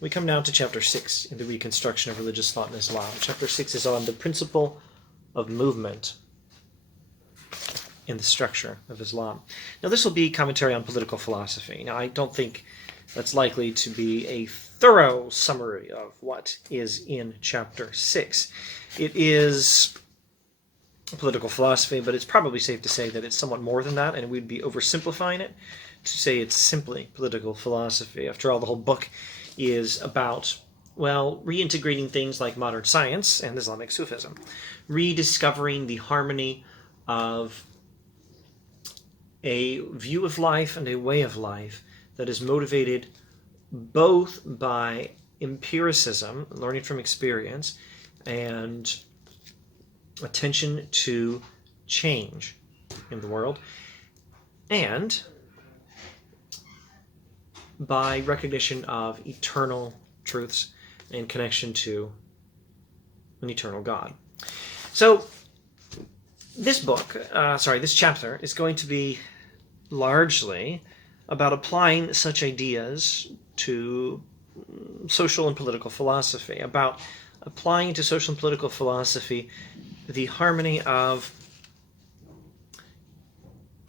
We come now to Chapter 6 in the reconstruction of religious thought in Islam. Chapter 6 is on the principle of movement in the structure of Islam. Now, this will be commentary on political philosophy. Now, I don't think that's likely to be a thorough summary of what is in Chapter 6. It is political philosophy, but it's probably safe to say that it's somewhat more than that, and we'd be oversimplifying it to say it's simply political philosophy. After all, the whole book is about, well, reintegrating things like modern science and Islamic Sufism, rediscovering the harmony of a view of life and a way of life that is motivated both by empiricism, learning from experience, and attention to change in the world, and by recognition of eternal truths and connection to an eternal God. So this chapter is going to be largely about applying such ideas to social and political philosophy, about applying to social and political philosophy the harmony of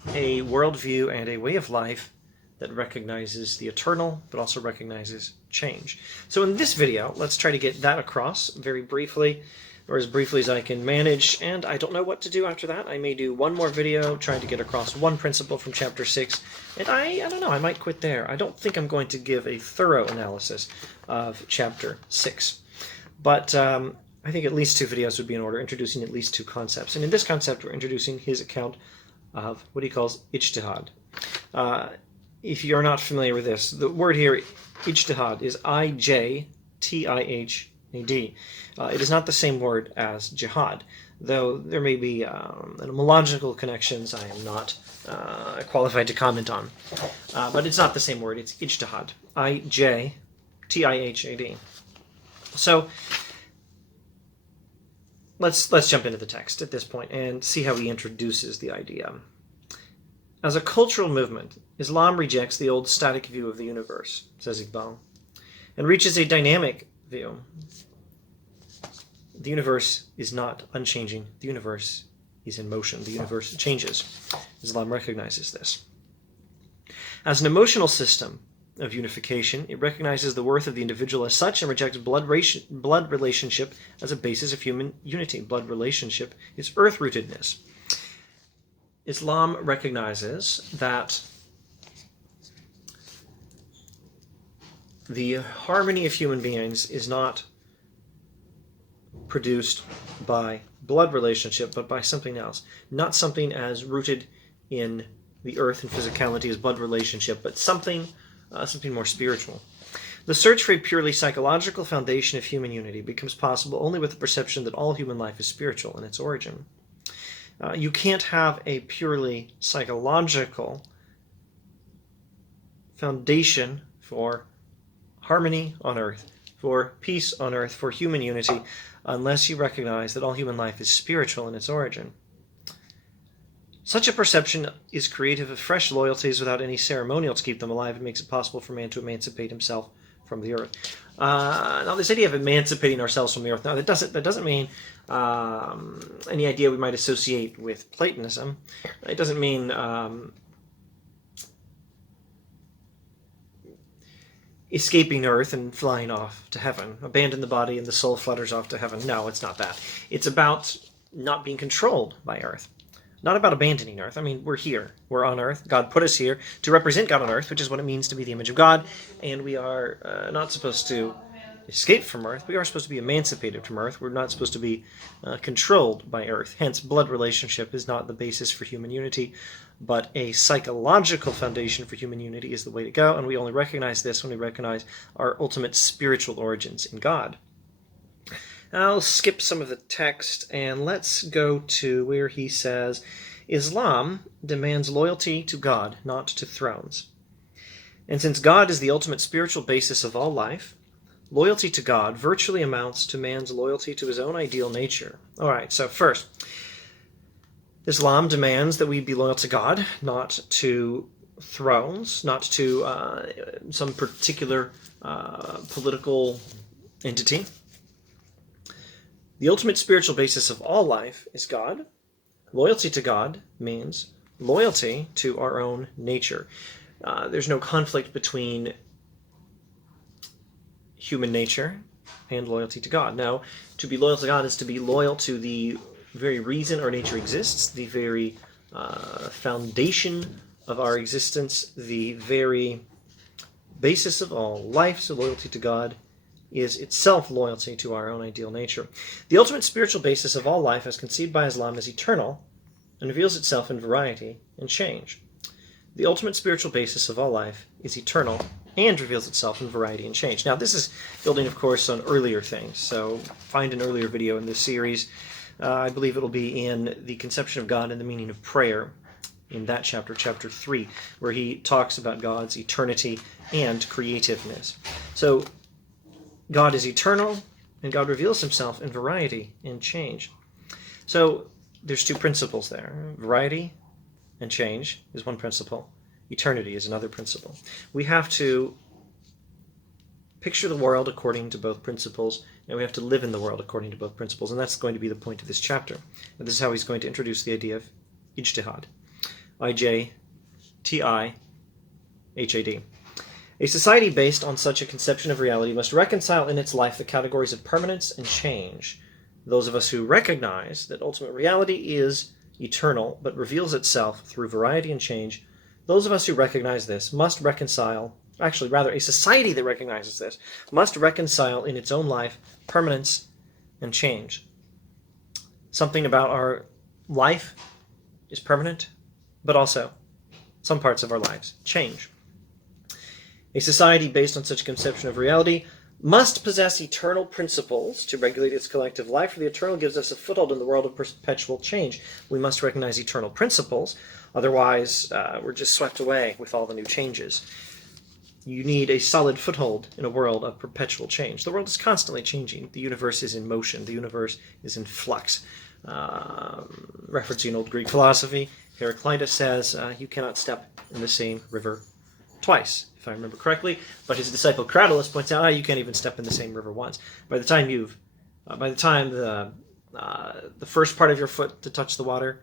a worldview and a way of life that recognizes the eternal, but also recognizes change. So in this video, let's try to get that across very briefly, or as briefly as I can manage, and I don't know what to do after that. I may do one more video trying to get across one principle from Chapter 6, and I don't know, I might quit there. I don't think I'm going to give a thorough analysis of Chapter 6. But I think at least two videos would be in order, introducing at least two concepts. And in this concept, we're introducing his account of what he calls ijtihad. If you're not familiar with this, the word here, ijtihad, is I-J-T-I-H-A-D. It is not the same word as jihad, though there may be etymological connections I am not qualified to comment on. But it's not the same word, it's ijtihad, I-J-T-I-H-A-D. So let's jump into the text at this point and see how he introduces the idea. As a cultural movement, Islam rejects the old static view of the universe, says Iqbal, and reaches a dynamic view. The universe is not unchanging. The universe is in motion. The universe changes. Islam recognizes this. As an emotional system of unification, it recognizes the worth of the individual as such and rejects blood relationship as a basis of human unity. Blood relationship is earth-rootedness. Islam recognizes that the harmony of human beings is not produced by blood relationship, but by something else. Not something as rooted in the earth and physicality as blood relationship, but something more spiritual. The search for a purely psychological foundation of human unity becomes possible only with the perception that all human life is spiritual in its origin. You can't have a purely psychological foundation for harmony on earth, for peace on earth, for human unity, unless you recognize that all human life is spiritual in its origin. Such a perception is creative of fresh loyalties without any ceremonial to keep them alive and makes it possible for man to emancipate himself from the earth. Now, this idea of emancipating ourselves from the earth, now that doesn't mean any idea we might associate with Platonism. It doesn't mean escaping earth and flying off to heaven, abandon the body and the soul flutters off to heaven. No, it's not that. It's about not being controlled by earth. Not about abandoning earth. I mean, we're here. We're on earth. God put us here to represent God on earth, which is what it means to be the image of God. And we are not supposed to escape from earth. We are supposed to be emancipated from earth. We're not supposed to be controlled by earth. Hence, blood relationship is not the basis for human unity, but a psychological foundation for human unity is the way to go. And we only recognize this when we recognize our ultimate spiritual origins in God. I'll skip some of the text and let's go to where he says, Islam demands loyalty to God, not to thrones. And since God is the ultimate spiritual basis of all life, loyalty to God virtually amounts to man's loyalty to his own ideal nature. All right, so first, Islam demands that we be loyal to God, not to thrones, not to some particular political entity. The ultimate spiritual basis of all life is God. Loyalty to God means loyalty to our own nature. There's no conflict between human nature and loyalty to God. Now, to be loyal to God is to be loyal to the very reason our nature exists, the very foundation of our existence, the very basis of all life. So loyalty to God is itself loyalty to our own ideal nature. The ultimate spiritual basis of all life, as conceived by Islam, is eternal and reveals itself in variety and change. The ultimate spiritual basis of all life is eternal and reveals itself in variety and change. Now, this is building, of course, on earlier things. So find an earlier video in this series. I believe it'll be in the conception of God and the meaning of prayer, in that chapter, chapter 3, where he talks about God's eternity and creativeness. So God is eternal, and God reveals himself in variety and change. So there's two principles there. Variety and change is one principle. Eternity is another principle. We have to picture the world according to both principles, and we have to live in the world according to both principles, and that's going to be the point of this chapter. And this is how he's going to introduce the idea of ijtihad. I-J-T-I-H-A-D. A society based on such a conception of reality must reconcile in its life the categories of permanence and change. Those of us who recognize that ultimate reality is eternal but reveals itself through variety and change, those of us who recognize this must reconcile, actually rather a society that recognizes this, must reconcile in its own life permanence and change. Something about our life is permanent, but also some parts of our lives change. A society based on such a conception of reality must possess eternal principles to regulate its collective life, for the eternal gives us a foothold in the world of perpetual change. We must recognize eternal principles, otherwise we're just swept away with all the new changes. You need a solid foothold in a world of perpetual change. The world is constantly changing. The universe is in motion. The universe is in flux. Referencing old Greek philosophy, Heraclitus says you cannot step in the same river twice, if I remember correctly, but his disciple Cratylus points out you can't even step in the same river once. By the time the first part of your foot to touch the water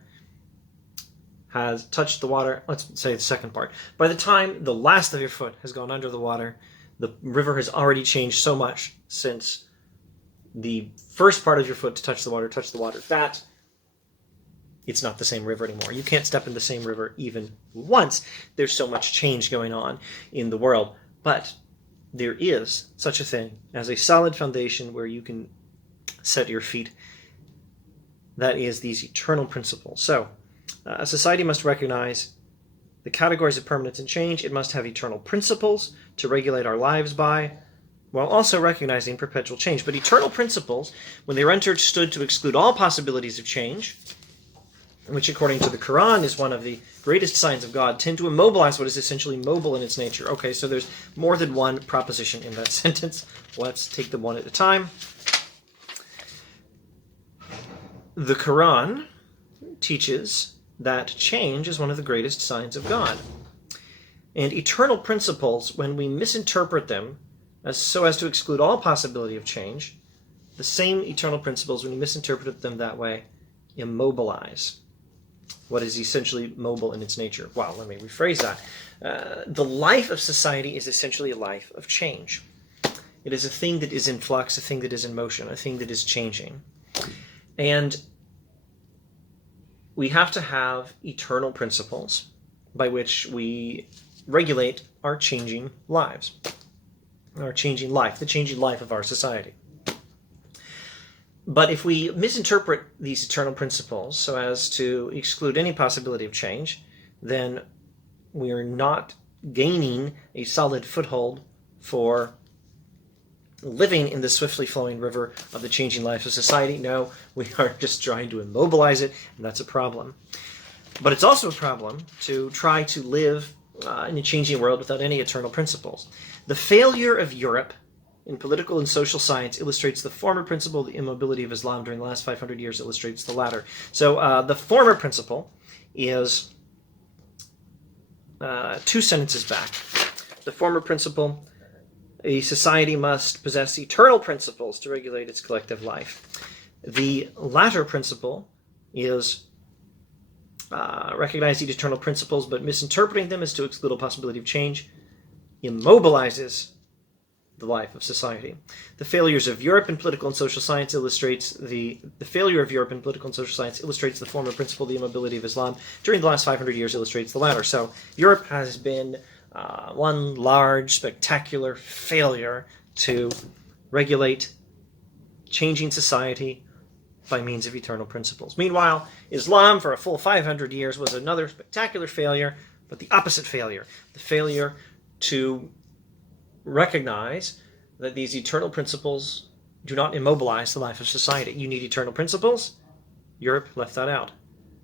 has touched the water, let's say the second part, by the time the last of your foot has gone under the water, the river has already changed so much since the first part of your foot to touch the water that it's not the same river anymore. You can't step in the same river even once. There's so much change going on in the world. But there is such a thing as a solid foundation where you can set your feet. That is these eternal principles. So, a society must recognize the categories of permanence and change. It must have eternal principles to regulate our lives by, while also recognizing perpetual change. But eternal principles, when they were understood to exclude all possibilities of change, which according to the Quran is one of the greatest signs of God, tend to immobilize what is essentially mobile in its nature. Okay, so there's more than one proposition in that sentence. Let's take them one at a time. The Quran teaches that change is one of the greatest signs of God. And eternal principles, when we misinterpret them so as to exclude all possibility of change, the same eternal principles, when you misinterpret them that way, immobilize what is essentially mobile in its nature. Well, let me rephrase that. The life of society is essentially a life of change. It is a thing that is in flux, a thing that is in motion, a thing that is changing. And we have to have eternal principles by which we regulate our changing lives, our changing life, the changing life of our society. But if we misinterpret these eternal principles so as to exclude any possibility of change, then we are not gaining a solid foothold for living in the swiftly flowing river of the changing life of society. No, we are just trying to immobilize it, and that's a problem. But it's also a problem to try to live in a changing world without any eternal principles. The failure of Europe in political and social science illustrates the former principle. The immobility of Islam during the last 500 years illustrates the latter. So the former principle is 2 sentences back. The former principle, a society must possess eternal principles to regulate its collective life. The latter principle is recognizing eternal principles, but misinterpreting them as to exclude all possibility of change immobilizes the life of society. The failures of Europe in political and social science illustrates the failure of Europe in political and social science illustrates the former principle. The immobility of Islam during the last 500 years illustrates the latter. So Europe has been one large, spectacular failure to regulate changing society by means of eternal principles. Meanwhile, Islam for a full 500 years was another spectacular failure, but the opposite failure. The failure to recognize that these eternal principles do not immobilize the life of society. You need eternal principles. Europe left that out.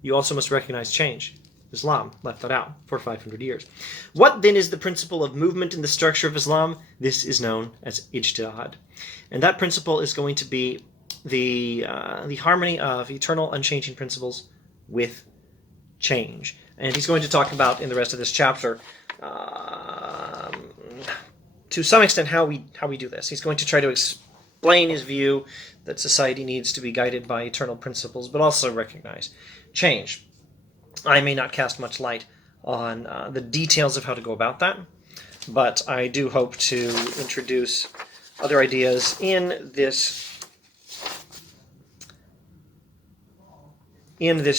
You also must recognize change. Islam left that out for 500 years. What then is the principle of movement in the structure of Islam? This is known as ijtihad. And that principle is going to be the harmony of eternal unchanging principles with change. And he's going to talk about in the rest of this chapter to some extent how we do this. He's going to try to explain his view that society needs to be guided by eternal principles, but also recognize change. I may not cast much light on the details of how to go about that, but I do hope to introduce other ideas in this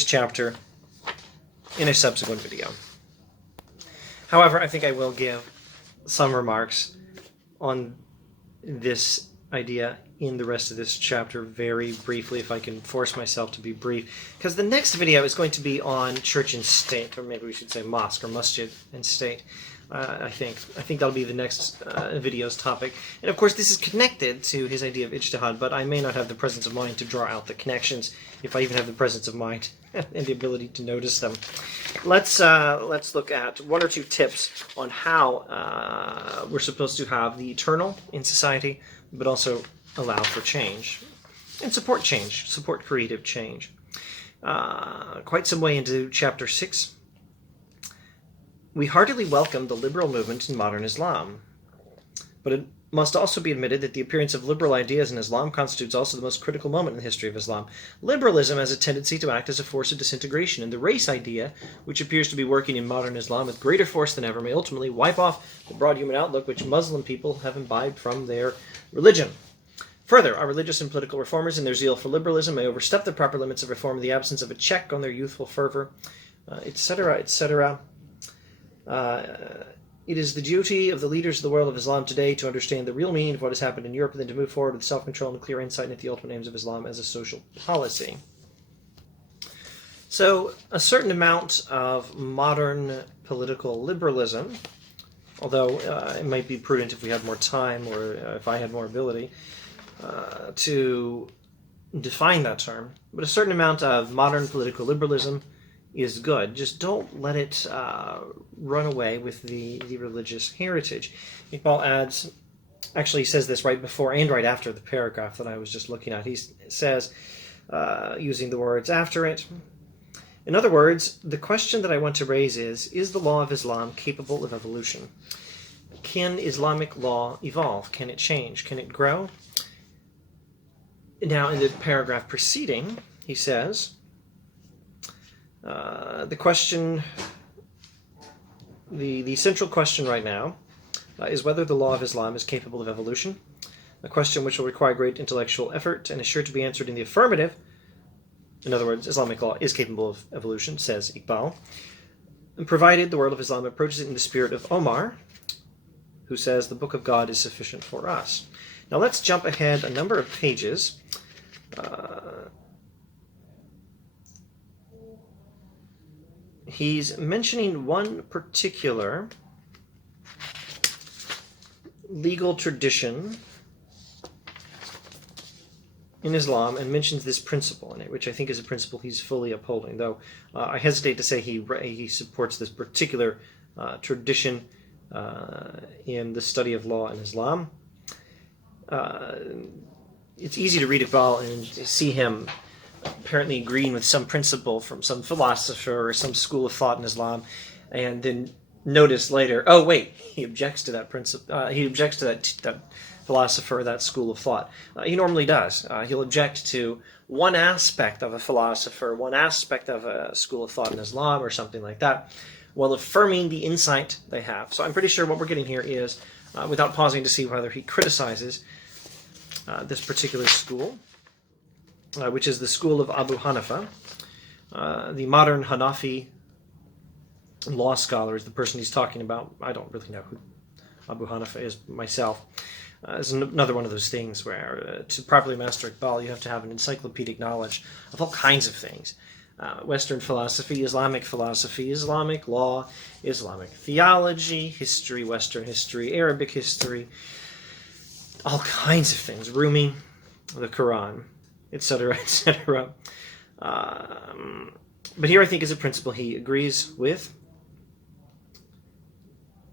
chapter in a subsequent video. However, I think I will give some remarks on this idea in the rest of this chapter very briefly, if I can force myself to be brief, because the next video is going to be on church and state, or maybe we should say mosque or masjid and state. I think that'll be the next video's topic. And of course this is connected to his idea of ijtihad, but I may not have the presence of mind to draw out the connections, if I even have the presence of mind and the ability to notice them. Let's look at 1 or 2 tips on how we're supposed to have the eternal in society, but also allow for change and support creative change. Quite some way into chapter 6. We heartily welcome the liberal movement in modern Islam, but it must also be admitted that the appearance of liberal ideas in Islam constitutes also the most critical moment in the history of Islam. Liberalism has a tendency to act as a force of disintegration, and the race idea, which appears to be working in modern Islam with greater force than ever, may ultimately wipe off the broad human outlook which Muslim people have imbibed from their religion. Further, our religious and political reformers in their zeal for liberalism may overstep the proper limits of reform in the absence of a check on their youthful fervor, etc., etc. It is the duty of the leaders of the world of Islam today to understand the real meaning of what has happened in Europe and then to move forward with self-control and clear insight into the ultimate aims of Islam as a social policy. So, a certain amount of modern political liberalism, although it might be prudent if we had more time or if I had more ability to define that term, but a certain amount of modern political liberalism is good. Just don't let it run away with the religious heritage. Iqbal adds, actually he says this right before and right after the paragraph that I was just looking at. He says, using the words after it, in other words, the question that I want to raise is the law of Islam capable of evolution? Can Islamic law evolve? Can it change? Can it grow? Now, in the paragraph preceding, he says, the central question right now is whether the law of Islam is capable of evolution, a question which will require great intellectual effort and is sure to be answered in the affirmative. In other words, Islamic law is capable of evolution, says Iqbal, and provided the world of Islam approaches it in the spirit of Omar, who says the Book of God is sufficient for us. Now let's jump ahead a number of pages. He's mentioning one particular legal tradition in Islam and mentions this principle in it, which I think is a principle he's fully upholding, though I hesitate to say he supports this particular tradition in the study of law in Islam. It's easy to read Iqbal and see him apparently agreeing with some principle from some philosopher or some school of thought in Islam, and then notice later, oh wait, he objects to that principle. He objects to that philosopher, that school of thought. He normally does. He'll object to one aspect of a philosopher, one aspect of a school of thought in Islam or something like that, while affirming the insight they have. So I'm pretty sure what we're getting here is, without pausing to see whether he criticizes this particular school, which is the school of Abu Hanifa. The modern Hanafi law scholar is the person he's talking about. I don't really know who Abu Hanifa is myself. It's another one of those things where to properly master Iqbal, you have to have an encyclopedic knowledge of all kinds of things. Western philosophy, Islamic law, Islamic theology, history, Western history, Arabic history, all kinds of things. Rumi, the Quran, etc., etc. But here I think is a principle he agrees with.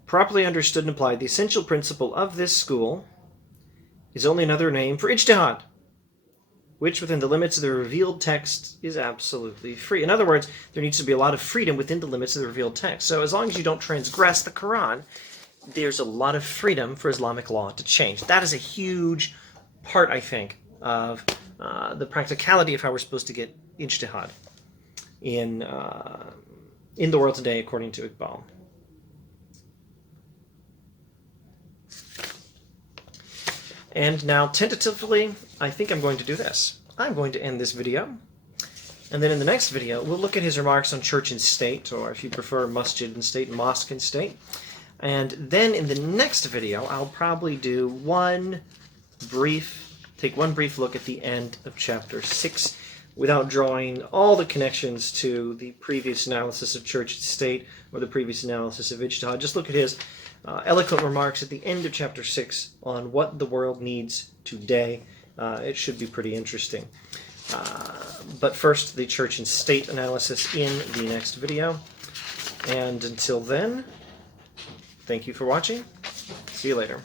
Properly understood and applied, the essential principle of this school is only another name for ijtihad, which within the limits of the revealed text is absolutely free. In other words, there needs to be a lot of freedom within the limits of the revealed text. So as long as you don't transgress the Quran, there's a lot of freedom for Islamic law to change. That is a huge part, I think, of the practicality of how we're supposed to get ijtihad in the world today, according to Iqbal. And now, tentatively, I think I'm going to do this. I'm going to end this video, and then in the next video, we'll look at his remarks on church and state, or if you prefer, masjid and state, mosque and state. And then in the next video, I'll probably do take one brief look at the end of chapter 6, without drawing all the connections to the previous analysis of church and state, or the previous analysis of ijtihad. Just look at his eloquent remarks at the end of chapter 6 on what the world needs today. It should be pretty interesting. But first, the church and state analysis in the next video. And until then, thank you for watching. See you later.